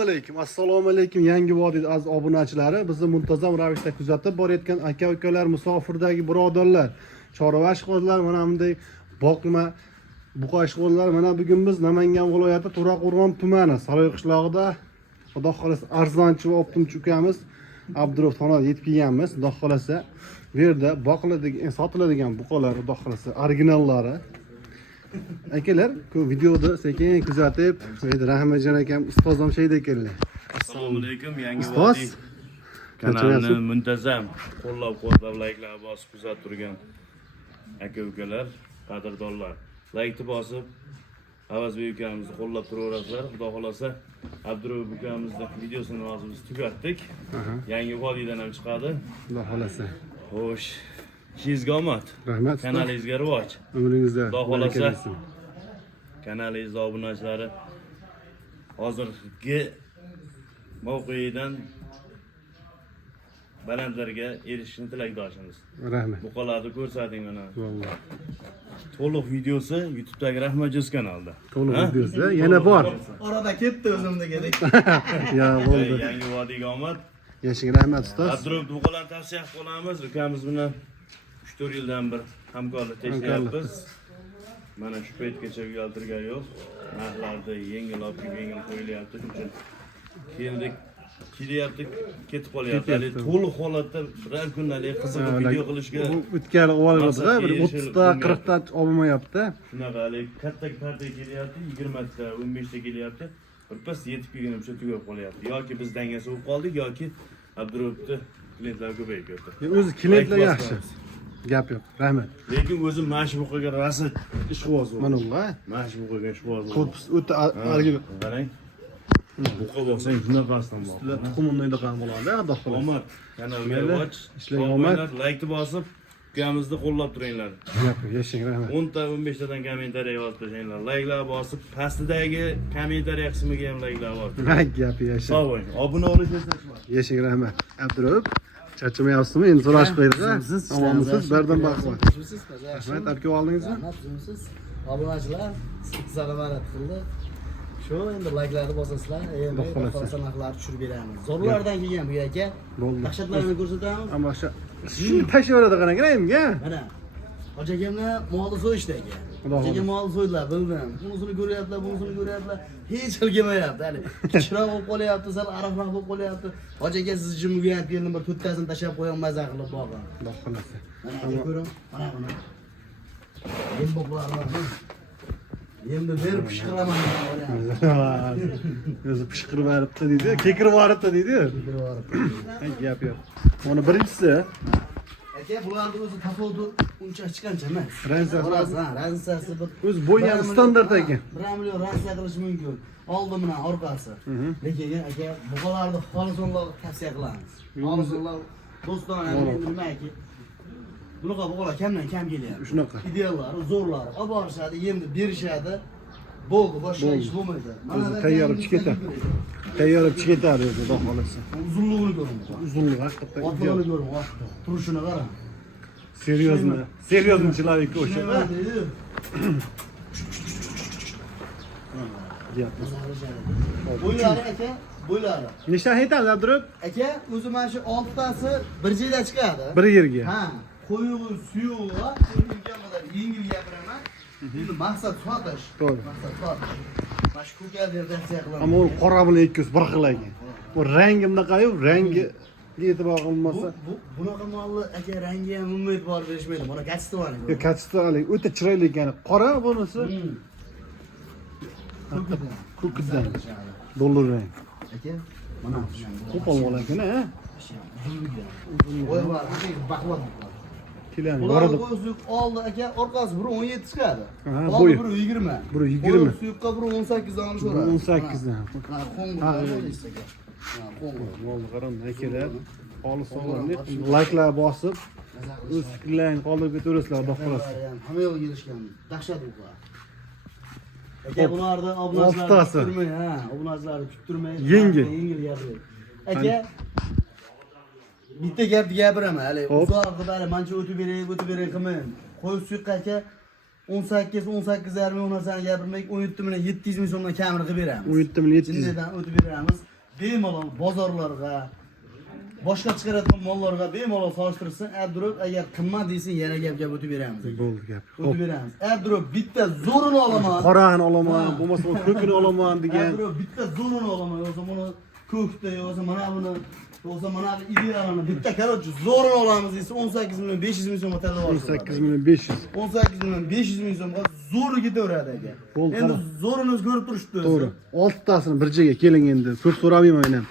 Assalomu alaykum yangi vodiy aziz obunachilari. Bizni muntazam ravishda kuzatib borayotgan aka-ukalar, musofirdagi birodarlar, chorvash qozlar, mana bunday boqma buqash qozlar. Mana bugun biz Namangan viloyati To'raqo'rg'on tumani Saroy qishlog'ida Xudo xolasa arzonchi va optimchi ukamiz Abdurov xonada yetib kelganmiz. Xudo xolasa bu yerda boqiladigan, sotiladigan buqalar, xudo xolasa originallari. Akalar, ko'p videoda sekin kuzatib, Rahmatjon akam ustozim shayda ekanlar. Assalomu alaykum, yangi Ustoz. vodiy kanalini muntazam qo'llab-quvvatlab, layklar bosib kuzatib turgan aka-ukalar, qadrdonlar. Laykni bosib, Avazbek ukamizni qo'llab turaverasizlar. Xudo xolasa Abdurov ukamizning videosini hozir biz tugatdik. Yangi vodiydan ham chiqadi. Xudo xolasa. Xo'sh, ishingizga omad. Rahmat. Kanalingizga rivoj. Umringizda Xudo xolasa kanalingiz obunachilari hozirgi mavqeidan balandlarga erishishni tilakdoshimiz. Rahmat. Buqalarni ko'rsating mana. Valloh. To'liq videosi YouTube'dagi Rahmatjon kanalida. To'liq videosi yana bor. Orada ketdi o'zimdagidek. Ya bo'ldi. Yangi vodiyga omad. Yashing rahmat ustoz. Abdurov buqalarni tavsiya qilamiz. Ukamiz bilan 3-4 yildan bir hamkorlik tashlayapmiz. Mana shu paytgacha uyaltirgan yo'q. Narxlarda yengil qo'yilyapti. Shuning uchun keldik, ketib qolyapti. Hali to'liq holatda bir kunlik qiziq video qilishga O'tgan olg'ida bir 30 ta 40 ta olmayapti. shunaqa hali katta partiya kelyapti, 20 ta, 15 ta kelyapti. Birpas yetib kelgunimcha tugab qolyapti. Yoki biz dangasa bo'lib qoldik, yoki Abdurovni klientlar ko'payib ketdi. O'zi klientlar yaxshi. Gap yo'q. Rahmat. Lekin o'zim mana shu buqaga rosa ishqiboz bo'ldim. Mana ular. Mana shu buqaga ishqiboz bo'ldim. Korpus o'ta argi. Qarang. Buqa bo'lsang shunaqasidan bor. Sizlar tuxumni ham bo'ladi, xudo xolasa. Omad. Kanalga rivoj, ishlang omad. Laykni bosib, ukamizni qo'llab turinglar. Yashang rahmat. 10 ta 15 tadan kommentariy yozib tashlaylar. Layklar bosib, pastidagi kommentariy qismiga ham layklar bosib. Gap yashang. Sog' bo'ling. Obuna bo'lish esa shu. Yashang rahmat. Abdurov charchamayapsizmi? Endi so'rashib qo'ydik-a. Omonmisiz? Bardan baxmat. Rahmat, olib kelib oldingizmi? Rahmat, obunachilar salomat qildi. Shu endi layklarni bosasizlar, endi xohlasa narxlarni tushirib beramiz. Zo'rlardan kelgan bu aka. Bo'ldi. Dahshatlarni ko'rsatamiz. Ammo shuni tashlayveradi qarang-a. Mana Hoji akamni molni so'yishdi aka. Hoji akam molni so'ydilar, bildim. Bunisini ko'ryaptilar. Hech xil kelmayapti. Hali kichikroq bo'lib qolyapti, sal araqroq bo'lib qolyapti. Hoji aka siz jimga ham keldim, bir 4 tasini tashlab qo'yam, maza qilib boqing. Xudo xolasa. Mana ko'ring, mana buni. Men boqlarni endi berib pishqiraman. O'zi pishqirib beribdi deydi, kekirib beribdi deydi. Gap yo'q. Mana birinchisi Aka, bularni o'zi tafovdi uncha hech qancha emas. Ransiyasi bir o'zi bo'yam standart ekan. 1 million ransiya qilish mumkin. Oldi bilan orqasi. Lekin aka, buqalarni xolisonlar tavsiya qilamiz. Xolisonlar do'stona nimaki? Bunaqa buqalar kamdan kam kelyapti. Shunaqa. Ideallari, zo'rlari olib borishadi, endi berishadi. Bo'ldi, boshqa ish bo'lmaydi. O'zi tayyorib ketadi. Tayyorib ketadi o'zi, xudo xolasa. Uzunligini ko'ring. Uzunlik haqiqatdan Otligini ko'ring, otni. Turishini qarang. Серьезный человек o'sha. Bo'ylari aka, bo'ylari. Nechta aytadi Abdurov? Aka, o'zi mana shu 6 tasi bir joyda chiqadi. Bir yerga. Ha, qo'yug'i, suyug'i, qadar yengil gapiraman. Endi maqsad sotish. To'g'ri. Maqsad sotish. Mana shu ko'katni tavsiya qilaman. Ammo u qora bilan ikkosi bir xil ekan. Bu rangi bunaqa-yu, rangi e'tibor qilinmasa. Bunaqa molni aka rangi ham umuman e'tibor berishmaydi. Buni kachistuvani. Kachistalik o'ta chiroyli ekan. Qora bunisi. Ko'kdan. Dollar rang. Aka, mana Qo'pol bola ekan-a. Voy bor, baquvvat. Kelani Ularni boradi. suyuq oldi aka, orqasi biri 17 chiqadi. bo'yi. Biri 20. Biri 20. Suyuqqa biri 18 dan olishadi. 18 dan. Ha, qo'ng'ir bo'lsa aka. Ha, qo'ng'ir. Bo'ldi, qarang, akalar. Xolis sog'lomlik, layklar bosib, o'z fikrlaringni qoldirib ketaverasizlar, xudo xolasa. Hamma yo'lga kelishgan. Dahshat ular. Aka, bularni obunachilarni oltitasi. kuttirmay, ha, obunachilarni kuttirmay. Yengil. Yengil gapiradi. Aka, bitta gapni gapiraman. Hali uzoq qilib mancha o'tib beray qilmang. Qo'y suyuqqa aka 18-18,5 ming narsani gapirmak, 17 million 700 ming so'mdan kamini qilib beramiz. 17 million 700. Jinnidan o'tib beramiz. Bemalol bozorlarga, boshqa chiqaradigan mollarga bemalol solishtirsin. Adrop agar qimmat desa yana gap o'tib beramiz. Bo'ldi gap. O'tib beramiz. Adrop bitta zo'rini olaman. Qorani olaman, bo'lmasa ko'kini olaman degan. Adrop bitta zo'rini olaman, yo'qsa buni ko'kda, yo'qsa mana buni, yo'qsa mana bu idealini bitta korotchi zo'rini olamiz desa 18 million 500 ming so'mga tanlab olasiz. 18 million 500. 18 million 500 ming so'mga zo'ri ketaveradi aka. Bo'ldi, Endi qarang. zo'rini ko'rib turishdi. To'g'ri. 6 tasini bir joyga keling endi. Ko'p so'ramayman men ham.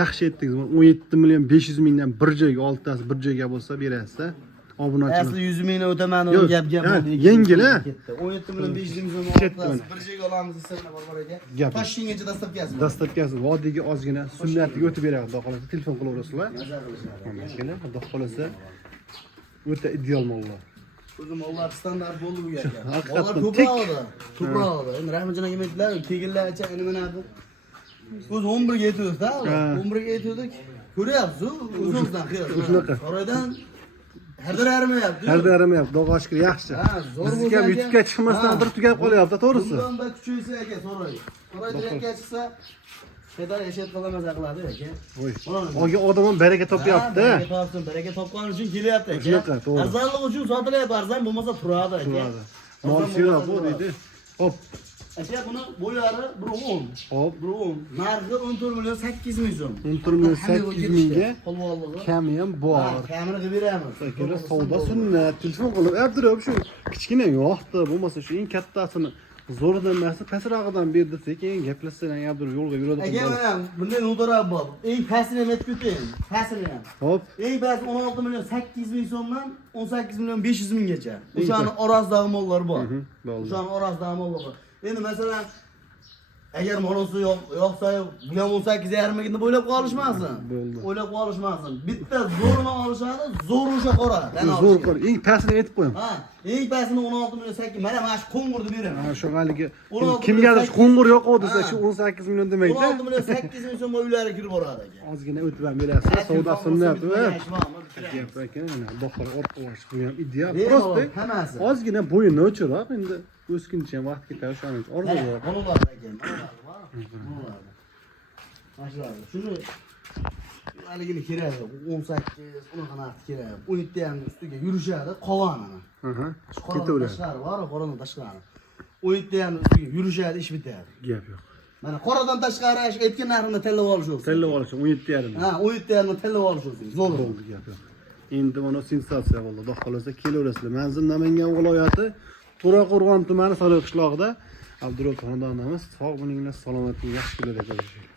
Yaxshi aytdingiz. 17 million 500 mingdan bir joyga 6 tasi bir joyga bo'lsa berasiz-da. Obunachilar. Asli 100 mingni o'taman Yo'q, u gap bo'ldi. yengil a. 17 million 500 ming so'm Ketdi olamiz. mana. Bir joyga olamiz desa bor aka. Gap. Toshkentgacha dastavkasi. Dastavkasi vodiyga ozgina sunnatga o'tib beradi. Xudo xolasa telefon qilaverasizlar. Nazar qilishadi. Mana keling, xudo xolasa o'ta ideal mollar. O'zim mollar standart bo'ldi bu aka. Haqiqatdan Mollar tik. ko'proq oldi. Ko'proq oldi. Endi Rahmatjon aka aytdilar, tegillarcha nima nadi. O'zi 11 ga yetdik-da. 11 ga yetdik. Ko'ryapsiz, o'zimizdan qiyos. Shunaqa. Saroydan hardirarmayapti. Hardirarmayapti, Xudo shukr yaxshi. Ha, zo'r Bizga ham YouTube'ga chiqmasdan bir tugab qolyapti, to'g'risi. Bundan kuchaysa aka Saroy. Saroy direktga chiqsa Xedar yashat qolmas aqladi aka. Voy. Oga odam ham baraka topyapti. Baraka topsin, baraka topgan uchun kelyapti aka. Shunaqa, to'g'ri. Arzonlik uchun sotilyapti, arzon bo'lmasa turadi aka. Turadi. Mol sira bu deydi. Hop, Aka buni bo'ylari 1.10. hop. 1.10. Narxi 14 million 800 ming so'm. 14 million 800 mingga Polvonligi. kami ham bor. Kamini qilib beramiz. Kelar savdo sunnat, telefon qilib, Abdurab shu kichkina yo'qdi, bo'lmasa shu eng kattasini zo'ridan emas, pasrog'idan ber desak, keyin gaplashsang Abdurab yo'lga yuradi. Aka mana bunday noto'rab bor. Eng pastini ham aytib o'tayim. Pastini ham. Hop, Eng pasti 16 million 800 ming so'mdan 18 million 500 minggacha. O'shani orasidagi mollar bor. bo'ldi. O'shani orasidagi mollar bor. Endi masalan agar monosi yo'qsa, bu ham 18,5 mingni bo'ylab qolishmasin. Bo'ldi. O'ylab qolishmasin. Bitta zo'rini olishadi, zo'r o'sha qora. Zo'r qor, eng pastini aytib qo'ying. Ha, eng pastini 16 million 8. Mana shu qo'ng'irni beraman. Ha, shu haligi 16 kimgadir qo'ng'ir yo'q desa, Ha. shu 18 million demakda. 16 million 800 ming so'm uylari kirib boradi aka. Ozgina o'tib ham berasiz, savdo sunnat. Gap. Gap ekan, mana do'xtir orqalash bu ham ideal. Bemalol, Prosta hammasi. ozgina bo'yini o'chiroq, endi o'sguncha ham vaqt ketadi, o'shaning uchun orzu bor. Bolalar ekan, bolalar. Mashlardi. Shuni haligini kerak, 18, unaqa narx kerak. 17 ham ustiga yurishadi, qolganini. Aha. Qoradan Ketaveradi. tashqari bor, qoradan tashqari. 17 ham ustiga yurishadi, ish bitadi. Gap yo'q. Mana qoradan tashqari aytgan narxini tanlab olish o'zi. Tanlab olishim 17,5. Ha, 17 ham tanlab olish o'zi. Zo'r Bo'ldi gap yo'q. Endi mana sensatsiya bo'ldi. Xudo xolasa kelaverasizlar. Manzil Namangan viloyati To'raqo'rg'on tumani Sariq qishlog'ida Abdurov xonadonimiz. Sog' bo'linglar, salomat bo'ling, yaxshi kunlarda ko'rishaylik.